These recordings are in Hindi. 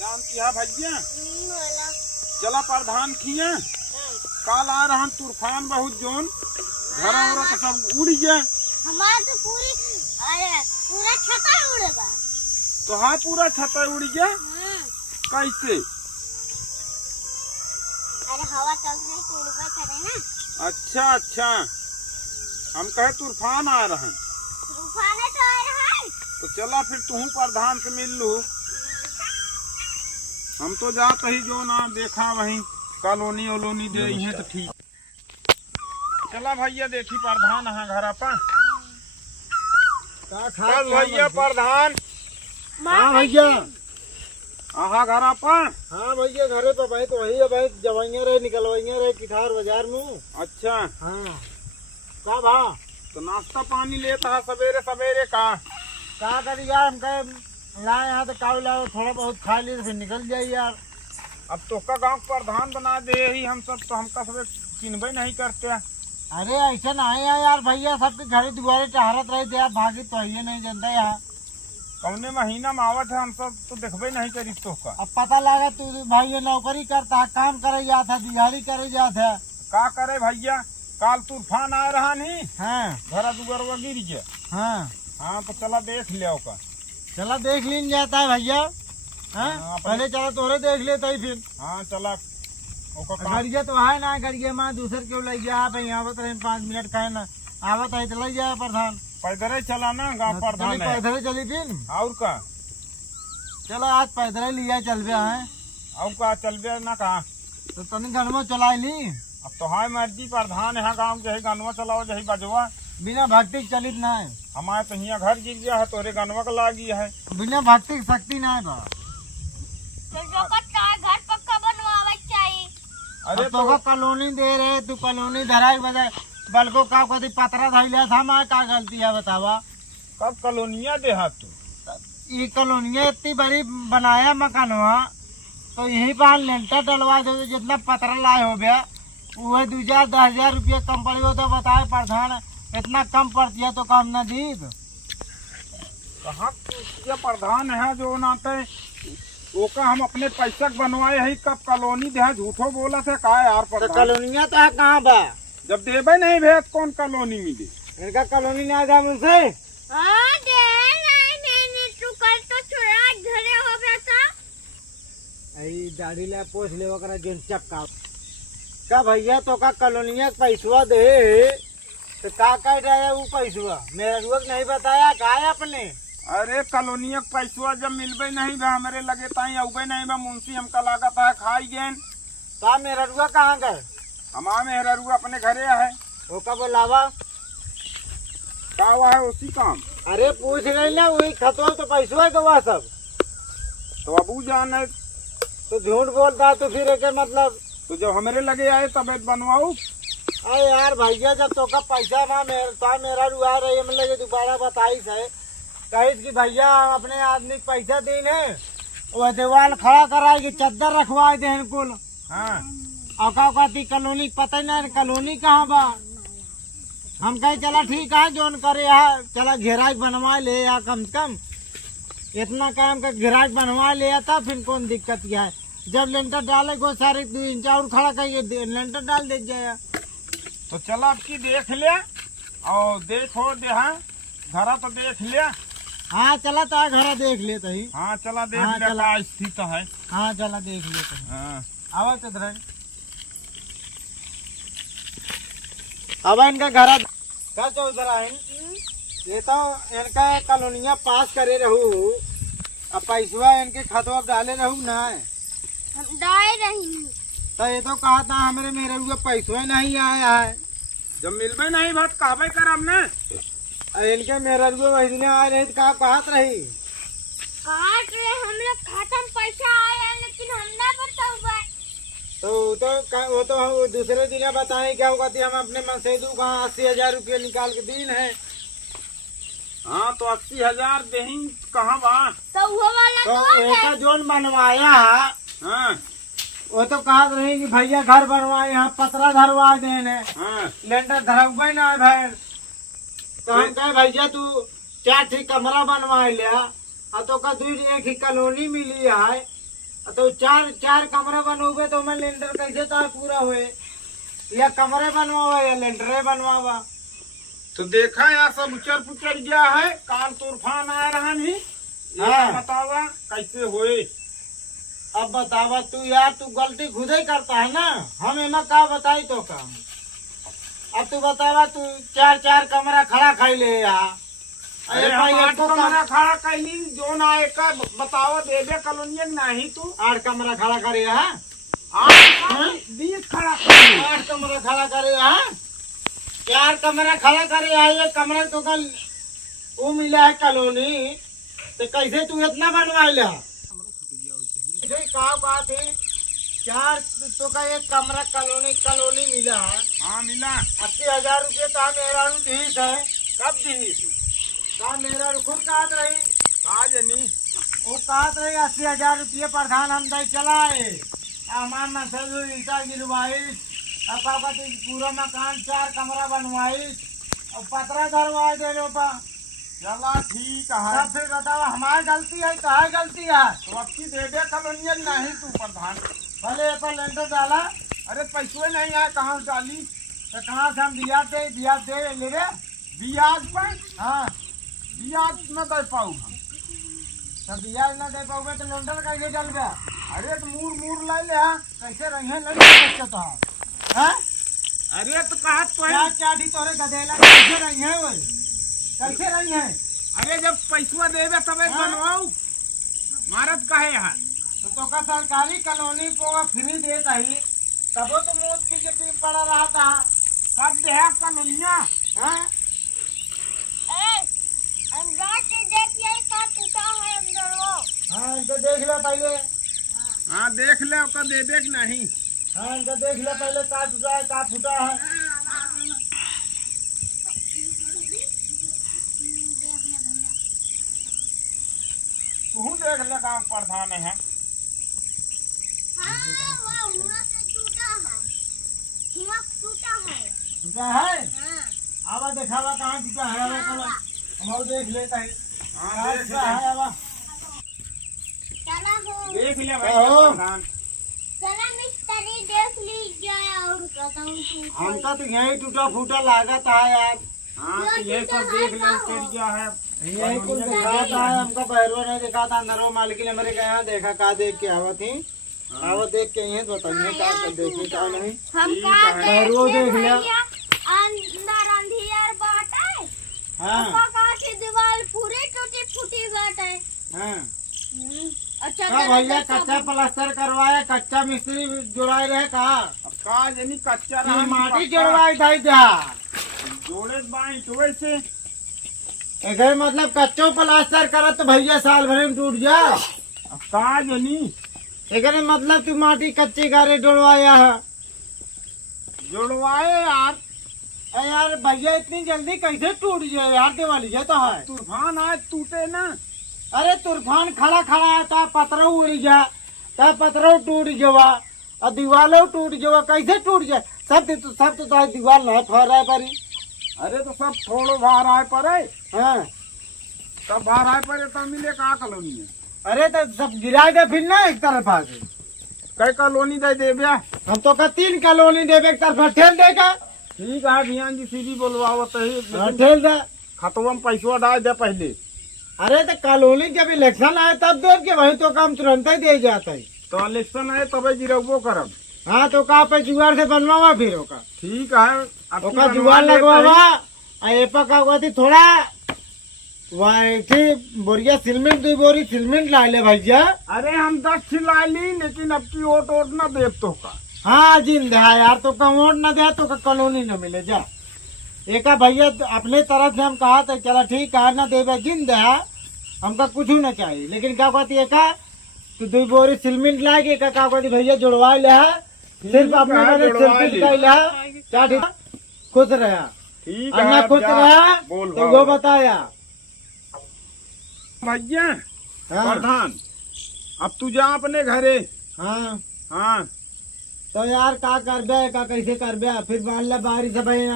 जानती है भैया। चला प्रधान खिया काल आ रहा तूफान बहुत जोन घर तो सब उड़ गया। हमारा तो पूरा छता उड़ेगा। तो हाँ पूरा छता उड़ गया। कैसे? अरे हवा चल रही है तो उड़वा करे ना। अच्छा अच्छा, हम कहे तूफान आ रहा है। तूफान तो आ रहा है। तो चला फिर तू प्रधान से मिल लू। हम तो जाते ही जो ना देखा वहीं कॉलोनी ओलोनी दे है तो ठीक। चला भैया देखी प्रधान हाँ घर अपन भैया प्रधान। हाँ भैया। हाँ घर अपन। हाँ भैया घरे पे भाई तो वही भाई जवाइया रहे निकलवाइया रहे किठार बाजार में। अच्छा हाँ का भा तो नाश्ता पानी लेता है सवेरे सवेरे का करी यार। हम कहे लाए यहाँ तो काव लाओ थोड़ा बहुत खा लिए तो फिर निकल जाए यार। अब तो का गाँव प्रधान बना दे ही हम सब तो हमका सब चिन्हबे नहीं करते। अरे ऐसा नहीं है यार भैया, सबके घरे दुआरे टहरत रहे थे यार, भागी तो ये नहीं जानता यहाँ कौने महीना में आवत है हम सब तो देखबे नहीं करी तो का। अब पता लगा तू भाई ये नौकरी करता है, काम करे जाता है, दिहाड़ी करे जाता है। का करे भैया काल तूफान आ रहा नहीं। हाँ घर दुगरवा गिर गया। हाँ हाँ तो चला देख लिया का। चला देख लीन जाता है भैया। हाँ पहले चला तोरे देख लेता ही फिर। हाँ चला गड़िया तो है ना, गड़िया माँ दूसर क्यों लग गया आप आवत रहे 5 मिनट का है ना आवत है तो लग जाए प्रधान। पैदल ही चला ना गाँव प्रधान पैदल ही चली थी और का। चलो आज पैदल ही लिया चल गया है और का चल गया ना कहा तो तनी गनवा चला ली। अब तो हाय मर्जी प्रधान यहाँ गाँव जही गनवा चलाओ जही बजवा बिना भक्ति चलित ना है। हमारे तो यहाँ घर गिर गया है तोरे गनवा का लागी है। बिना भक्ति की शक्ति ना है बा। घर पक्का बनवावे चाहिए। अरे तो कॉलोनी दे रहे तू कॉलोनी धराई बजाय बल्को का कभी पतरा धैलिया था माँ का गलती है बतावा। कब कॉलोनिया दे तू ये कॉलोनिया इतनी बड़ी बनाया मकानवा तो यही पर लेंटर डलवा दो जितना पतरा लाए हो गया वह 2,000-10,000 रुपया कम पड़ी हो तो बताए प्रधान इतना कम पड़ दिया तो कम न दी। कहाँ प्रधान है जो नाते वो का हम अपने पैसा बनवाए है कब कॉलोनी दे झूठो बोला से का यार प्रधान। कॉलोनिया तो है कहाँ बा जब देवे नहीं भेज कौन कॉलोनी मिले इनका कॉलोनी नहीं आएगा मुझसे। दाढ़ी ला पोछ ले जो चक्का का भैया तो का कॉलोनिया पैसवा दे तो का कह रहा है वो पैसवा मेरा रुक नहीं बताया का है अपने। अरे कॉलोनिया पैसवा जब मिलबे नहीं बा हमारे लगे ताई अबे नहीं बा मुंशी हमका लागत है खाई गेन। का मेरा रुआ कहाँ गए? हमारा मेरा रुआ अपने घरे है। वो का बोलावा का हुआ है उसी काम। अरे पूछ रही ना वही खतवा तो पैसवा गवा सब तो अबू जान है तो झूठ बोलता तो फिर एक मतलब तो जब हमारे लगे आए तब बनवाऊ। अरे यार भैया जब तो का पैसा ना मेरा रुआ रही मतलब लगे दोबारा बताइस है कही कि भैया अपने आदमी को पैसा देने वो दीवार खड़ा कराएगी चद्दर रखवा दे कुल। हाँ और कहती कॉलोनी पता नहीं कॉलोनी कहाँ बा। हम कहे चला ठीक है जोन करे यहाँ चला घेराज बनवा ले या कम से कम इतना काम का घेराज बनवा ले था फिर कौन दिक्कत क्या है। जब लेंटर डाले को सारे 2 इंच और खड़ा करिए लेंटर डाल दे जाए। तो चला आपकी देख लिया और देखो दे हाँ घरा तो देख लिया। हाँ चला तो घर देख लेते ही। हाँ चला देख हाँ, लिया चला। का स्थित है। हाँ चला देख लेते ही। हाँ आवा चल अब इनका घर का चौधरा है ये तो इनका कॉलोनिया पास करे रहू अब पैसवा इनके खतवा डाले रहू ना हम डाल रही तो ये तो कहा था हमारे मेरे हुए पैसवा नहीं आया है। जब मिलबे नहीं बात कहबे कर हमने इनके मेरे हुए वही दिन आए रहे कहा कहत रही काट रहे हम लोग खाता में पैसा आया लेकिन हम ना बताऊंगा। तो वो तो हम दूसरे दिन बताए क्या होगा हम अपने मसेदू कहाँ 80,000 रुपये निकाल के दीन है। हाँ तो 80,000 देही कहाँ बा। तो वो वाला तो एक जोन बनवाया है हाँ वो तो कहा रही कि भैया घर बनवाए यहाँ पतरा धरवा देने हाँ लेंटर धरवे ना भाई तो हम कहे भैया तू 4 ठीक कमरा बनवा लिया और तो का 2 एक ही कॉलोनी मिली है तो चार चार कमरे बनोगे तो मैं लेंटर कैसे तो पूरा हुए, या कमरे बनवावा या लेंटरे बनवावा। तो देखा यार सब उचर पुचर गया है, काल तूफान आ रहा नहीं। हाँ। बतावा कैसे होए। अब बतावा तू यार, तू गलती खुद ही करता है ना, हम एमा का बताई तो काम। अब तू बतावा, तू चार चार कमरा खड़ा खाई ले यहाँ। अरे हम 8 कमरा खड़ा कैली जो ना एक बतावा देवे कॉलोनी नहीं तू 8 कमरा खड़ा करे यहाँ, 20 खड़ा कैली। 8 कमरा खड़ा करे यहाँ, 4 कमरा खड़ा करे यहाँ। ये कमरा तो कल वो मिला है कॉलोनी, तो कैसे तू इतना बनवा लिया? कहा थी 4 तो का एक कमरा कॉलोनी मिला है। हाँ मिला। 80,000 रुपये का मेरा फीस है। कब दी का मेरा खुद कहा रही, कहा जनी वो कहा रही 80,000 रुपये प्रधान हम दे चलाए, हमार नशे ईटा गिरवाई, अब पूरा मकान 4 कमरा बनवाई और पतरा धरवा दे लो पा। चला ठीक है। तब फिर बताओ हमारी गलती है, कहा गलती है? तो अब की देवे कॉलोनी नहीं तू प्रधान। भले ये पर लेंटर डाला, अरे पैसे नहीं आए कहाँ से डाली? तो कहाँ से हम ब्याज दे ले रे? ब्याज पर? हाँ, ब्याज न दे पाऊ हम। तो ब्याज न दे पाओगे तो लेंटर कैसे डल गया? अरे तो मूर ले ले। हाँ कैसे रहे लड़के तो हाँ? अरे तो कहा तो है। क्या चाटी तोरे गधेला कैसे रही है वो? कैसे रही है? अरे जब पैसा देवे तब बनवाऊ मारत काहे है? तो का सरकारी कॉलोनी को फ्री देता ही, तब तो मौत की पड़ा रहा था। कब देहा कॉलोनिया? हाँ, अंदर से देखिए का टूटा है अंदर वो। हाँ इनको देख लो पहले। हाँ देख ले ओका देवे कि नहीं। हाँ इनको देख लो पहले, का टूटा है का फूटा है। तू देख ले गाँव प्रधान है। हाँ वो वहाँ से टूटा है, वहाँ टूटा है। टूटा है? हाँ आवा दिखावा कहाँ टूटा है, आवा कल हम देख लेता है। हाँ कहाँ देख टूटा है? ले। आवा चला हो, देख ले भाई हाँ। प्रधान। चला मिस्त्री देख लीजिए और कहता हूँ हमका तो यही टूटा फूटा लागत है यार। हाँ तो ये सब देख ले चढ़िया है। यही कुछ दिखाता है हमको, बहरवा नहीं दिखाता। अंदर वो मालकिन हमारे के यहाँ देखा, का देख के आवा थी, आवा देख के यही बताइए का देखे का नहीं। हम ठीक का है। रोज देख लिया। अंदर अंधियार बाट है, हाँ का की दीवार पूरी टूटी फूटी बाट है। हाँ। अच्छा का भैया कच्चा प्लास्टर करवाया, कच्चा मिस्त्री जुड़ाए रहे का? अब का जनी कच्चा कि रहा माटी जोड़वाई था जा? जोड़े बाई तो वैसे अगर मतलब कच्चो प्लास्टर करत तो भैया साल भर में टूट जा। अब का जनी अगर मतलब तू माटी कच्चे गारे जोड़वाया है। जोड़वाए यार। अरे यार भैया इतनी जल्दी कैसे टूट जाए यार? दिवाली जा तो है। तूफान आए टूटे ना। अरे तूफान खड़ा खड़ा था, पत्थरों उड़ जा, तब पत्थरों टूट जवा और दीवारों टूट जवा, कैसे टूट जाए? सब तो दीवार नहीं फर रहा है परी। अरे तो सब थोड़ो बाहर आए पड़े, हाँ, सब बाहर आए पड़े तो मिले का कॉलोनी में। अरे तो सब गिरा दे फिर ना एक तरफ आके। कई कॉलोनी दे देवे। हम तो का 3 कॉलोनी देवे, एक तरफ ठेल देगा। ठीक है भियान जी सीधी बोलवाओ तो ही हाँ, ठेल दे। खतवा में पैसा डाल दे पहले। अरे तो कॉलोनी जब इलेक्शन आए तब दे के वही तो काम तुरंत ही दे जाता है। तो इलेक्शन आए तबे गिरबो करब। हाँ तो का पे जुगाड़ से बनवावा फिर ओका, ठीक है अब ओका जुगाड़ लगवावा। एपा का हुआ थी थोड़ा वही बोरिया सीमेंट, 2 बोरी सीमेंट ला ले भैया। अरे हम 10 खिला ली लेकिन अब की ओट न देव तो का। हाँ जिंदा है यार, तो का वोट न दे तो का कॉलोनी न मिले जा। एका भैया अपने तरफ से हम कहा था चला ठीक है न देवे, जिंदा है हमका कुछ न चाहिए। लेकिन क्या कहती है का तो 2 बोरी सीमेंट ला के क्या कहती भैया जुड़वा ले है, सिर्फ अपने है, मैंने जुड़वा सिर्फ ले। का ले क्या ठीक, खुश रहा। ठीक अन्ना है खुश जा, रहा बोल तो भाव। वो बताया भैया हाँ प्रधान अब तू जा अपने घरे। हाँ। हाँ तो यार का करबे का कैसे करबे? फिर मान ले बारिश है भाई,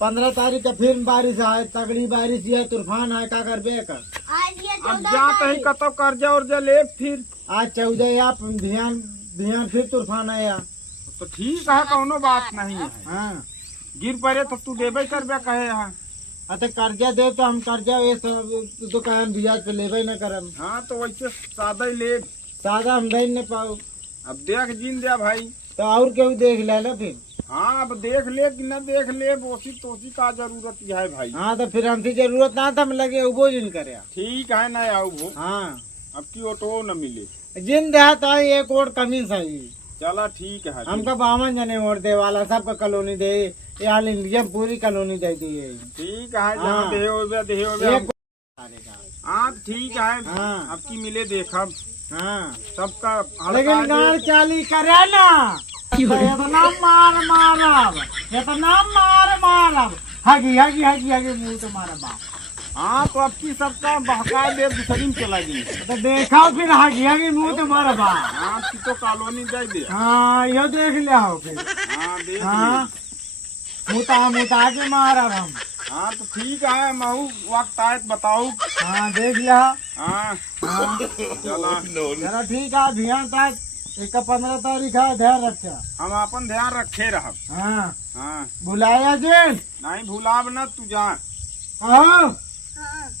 15 तारीख का फिर बारिश आए, तगड़ी बारिश है, तूफान आए, का करबे का? आज ये अब जात ही कतो कर्जा उर्जा ले फिर। आज 14 आप ध्यान ध्यान फिर तूफान आया। तो ठीक है, कोनो बात नहीं है। हाँ गिर पड़े तो तू देबे करबे कहे है। अतः कर्जा दे तो हम कर्जा ये सब तो कहे ब्याज पे लेबे न करम। हाँ तो वैसे सादा ही ले। सादा हम दे न पाओ। अब देख जीन दिया भाई। तो और क्यों देख ले लो फिर। हाँ अब देख ले कि न देख ले, बोसी तोसी का जरूरत है भाई। हाँ तो फिर हमसे जरूरत ना था, हम लगे उबो जिन करे। ठीक है ना आओ वो। हाँ अब की ऑटो न मिले। जिन देहात आई एक और कमी सही। चला ठीक है। हमका 52 जने वोट दे वाला सबका कॉलोनी दे, ये ऑल इंडिया पूरी कॉलोनी दे दी है। ठीक है, जहाँ हाँ। दे होबे एक हाँ ठीक है। हाँ। अब की मिले देखब हाँ सबका। लेकिन गाड़ चाली करे ना इतना मार मारब, इतना मार मारब, हगी हगी हगी हगी मुंह तो मारा बाप। हाँ तो अब की सबका बहका दे दूसरी में चला गई। तो देखा फिर हगी हगी मुंह तो मारा बाप। हाँ की तो कॉलोनी दे दे। हाँ यो देख लिया हो फिर। हाँ देख हाँ ले। मुता मुता के मारब हम। हाँ तो ठीक है, महू वक्त आए तो बताऊ। हाँ देख लिया। हाँ हाँ चला। चलो ठीक है, ध्यान तक 15 तारीख है, ध्यान रखा। हम अपन ध्यान रखे रह। हाँ हाँ बुलाया जिन नहीं भूलाब न तू जा। कहो हाँ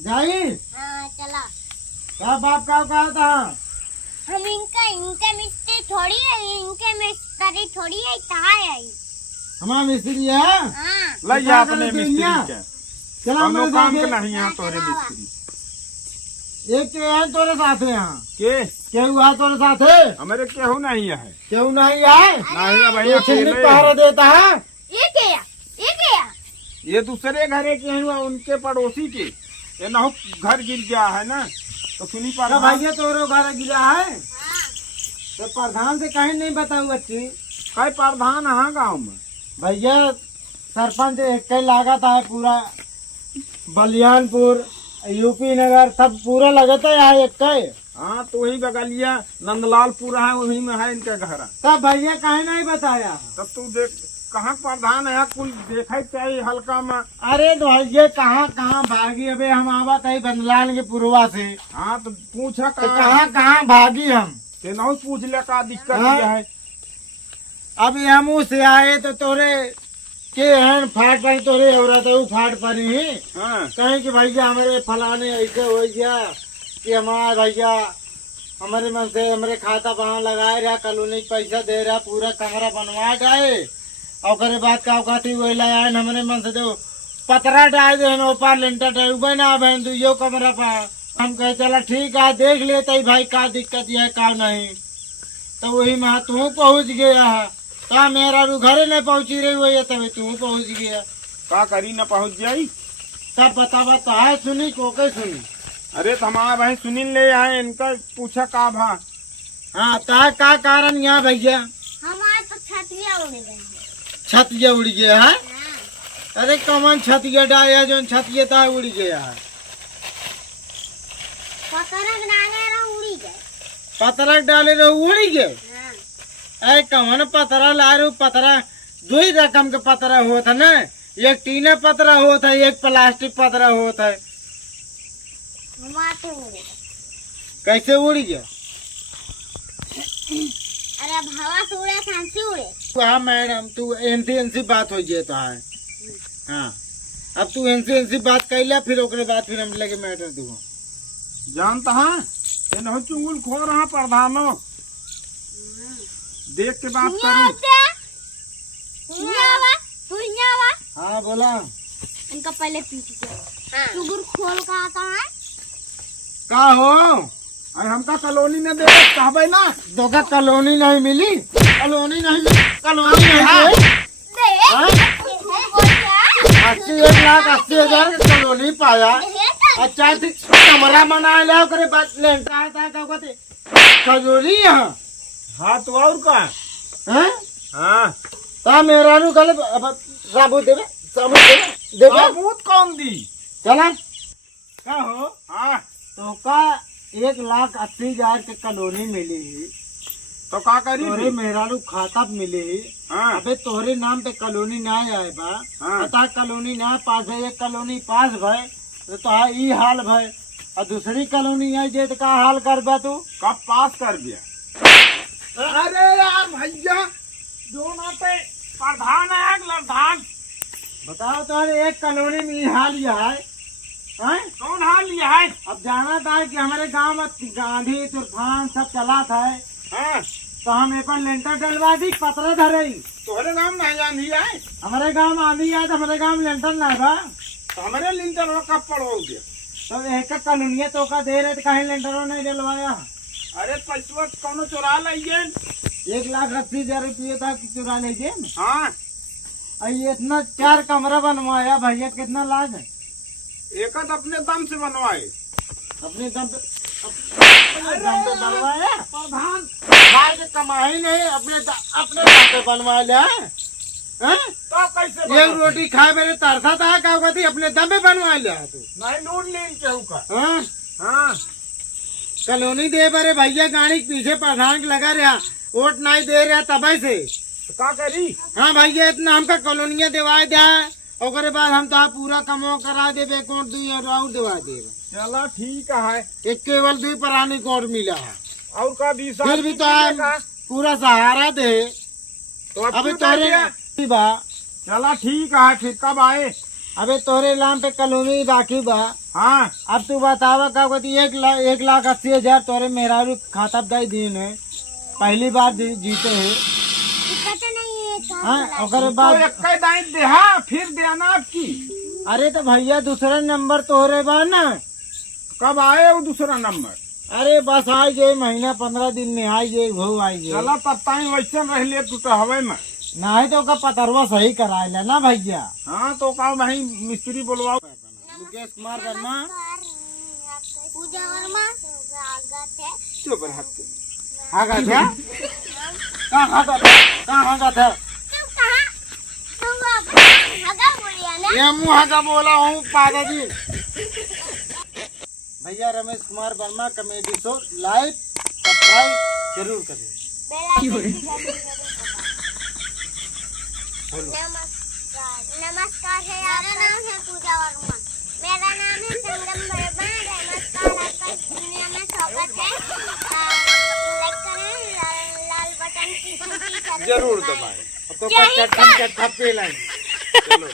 जाई हाँ चला। क्या बाप का कहा था। हम इनके मिस्त्री थोड़ी है, इनके मिस्त्री थोड़ी है, कहाँ है? हमारा मिस्त्री है। हाँ ले जा अपने मिस्त्री के। चला हम मेरे काम के साथ। नहीं यहाँ तोरे मिस्त्री एक के है तोरे साथ है यहाँ। के। केहू है तोरे साथ है। हमारे केहू नहीं है। केहू नहीं है। नहीं है भाई, ये छिन्नी अकेले। पहरा देता है। ये क्या? ये क्या? ये दूसरे घरे के हैं, उनके पड़ोसी के। ये ना हो घर गिर गया है ना, तो सुनी पर तो भैया तोरे घर गिरा है। हाँ तो प्रधान से कहीं नहीं बताऊ बच्ची। कई प्रधान है गाँव में। भैया सरपंच एक ही लागत है, पूरा बलियानपुर यूपी नगर सब पूरा लगता है यहाँ एक ही। हाँ तो वही बगलिया नंदलालपुर है, वही में है इनके घर। तब भैया कहीं नहीं बताया। तब तू देख कहाँ प्रधान है, कुल देखे चाहिए हल्का में। अरे तो भैया कहाँ कहाँ भागी, अबे हम आवत है बंदलान के पूर्वा से। हाँ तो पूछा तो कहाँ कहाँ भागी हम। नहीं पूछ ले का दिक्कत हाँ? क्या है। अब हम से आए तो तोरे के हैं फाट पानी तोरे हो रहा था, वो फाट पानी ही हाँ कहीं कि भैया हमारे फलाने ऐसे हो गया कि हमारा भैया हमारे मन से हमारे खाता वहाँ लगाए रहा, कॉलोनी पैसा दे रहा, पूरा कमरा बनवा डाले और करे बाद का कहती वही लाया हमारे मन से दो पतरा डाल दे ऊपर लेंटर डाल ना बहन तू यो कमरा पा। हम कहे चला ठीक है देख लेते भाई का दिक्कत है का नहीं। तो वही में तू पहुँच गया है, का मेरा रू घरे नहीं पहुँची रही हुई है, तभी तू पहुँच गया। का करी न पहुँच जाई। तब बतावा तो है सुनी को के सुनी। अरे तो हमारा भाई सुनील ले आए, इनका पूछा का भा। हाँ ता का कारण यहाँ भैया हमारे तो छतरिया उड़ गई है। छतिया उड़ गया है। हाँ अरे कमन छतिया डाया जो छतिया था उड़ गया है। पकड़क डाले ना उड़ी गए। पतरा डाले रहो उड़ गए। हाँ अरे कमन पतरा ला रू पतरा दो ही रकम के पतरा होता ना, एक टीना पतरा होता है एक प्लास्टिक पतरा होता है। हमारे तो उड़ गए। कैसे उड़ गया। अरे अब हवा से उड़े खांसी उड़े। हाँ मैडम तू एनसी बात हो गया तो है। हाँ अब तू एनसी बात कैला फिर ओकरे बाद फिर हम लगे मैटर दूँ। जानता है ये नहीं चुंगल खो रहा प्रधानो, देख के बात करूं। हाँ बोला इनका पहले पीछे हाँ। चुगुर खोल का आता है। का हो अरे हमका कॉलोनी में दे कहबे ना। दोका कॉलोनी नहीं मिली, कॉलोनी नहीं मिली, कॉलोनी नहीं मिली। हाँ? 80,80,000 की कॉलोनी पाया। अच्छा ठीक कमरा बना लिया करे बात लेंटा था का कहते कॉलोनी यहाँ। हाँ तो और का। हैं हाँ ता मेरा नु कल अब साबुत देवे सबूत कौन दी। चला का हो। हाँ तो का 1,80,000 के कॉलोनी मिली ही तो का करी तोरे फिर? मेहरारू खाता मिले ही। हाँ अबे तोहरे नाम पे कॉलोनी ना आए बा। हाँ। पता कॉलोनी ना पास है, एक कॉलोनी पास भाई तो तोहार ई हाल भाई। और दूसरी कॉलोनी आई जे तो का हाल कर बा तू? कब पास कर गया? अरे यार भैया, जो नाते प्रधान है लधान। बताओ तुम्हारे एक कॉलोनी में ये हाल यह है, हैं? कौन हाल लिया है? अब जाना था कि हमारे गांव में गांधी तूफान सब चला था, हाँ, तो हम एक बार लेंटर डलवा दी, पतरे धरे। तोहरे गाँव नहीं आंधी है? हमारे गांव में आंधी आया तो हमारे गांव में लेंटर ना था, तो हमारे लिंटर में कब पड़ोगे? तो एक कॉलोनी तो का दे रहे थे, कहीं लेंटरों नहीं डलवाया। अरे पैसा कौनो चुरा लिये? 1,80,000 रुपये था कि चुरा लीजिए। हाँ, ये इतना 4 कमरा बनवाया भैया, कितना लाज है? एक अपने दम से बनवाए। अपने दम पे बनवाया, प्रधान भाई के कमाई नहीं, अपने दम पे बनवा लिया हैं? तो कैसे एक बनवाए? रोटी खाए मेरे तरसा था, क्या हुआ थी? अपने दम पे बनवा लिया तू। नहीं लूट लीन केहू का। हाँ? हाँ, कॉलोनी दे बरे भैया, गाड़ी के पीछे प्रधान लगा रहा, वोट नहीं दे रहा तब से। तो क्या करी? हाँ भैया, इतना हमका कॉलोनिया दिवा दिया, और बाद हम तो पूरा कमो करा देवे, कोट दी और दिवा देवे। चला ठीक है। एक केवल 2 पुरानी कोट मिला है, और का दिशा फिर भी तो पूरा सहारा दे। तो अबे तोरे बा, चला ठीक है, फिर कब आए? अबे तोरे नाम पे कॉलोनी बाकी बा। हाँ, अब तू बतावा का कहती 1,80,000 तोरे मेहरारू खाता दे दिन है, पहली बार जीते है। पता नहीं है कहाँ हाँ, बुलाया। और बाद तो एक दाई देहा, फिर देना आपकी। अरे तो भैया दूसरा नंबर तोरे बा ना। कब आए वो दूसरा नंबर? अरे बस आई जे महीना 15 दिन में आई जे भू आई जे। चला तब ताई वैसे रह ले तू तो हवे में। नहीं तो का पतरवा सही कराए ना भैया। हाँ, तो का वही मिस्त्री बुलवाओ। मुकेश कुमार वर्मा। पूजा वर्मा स्वागत है। चुप रह तू। हाँ का था? कहाँ का था? तुम कहाँ? तुम अपना हगा बोलिया ना? ये मुँह का बोला हूँ पादा जी। भैया Ramesh Kumar Verma comedy show live subscribe जरूर करें। नमस्कार है, मेरा नाम है पूजा वर्मा। मेरा नाम है संगम वर्मा। नमस्कार, आपका दुनिया में स्वागत है। लाइक करें, लाल बटन की घंटी जरूर दबाएं। तो चट पे लाएंगे। चलो।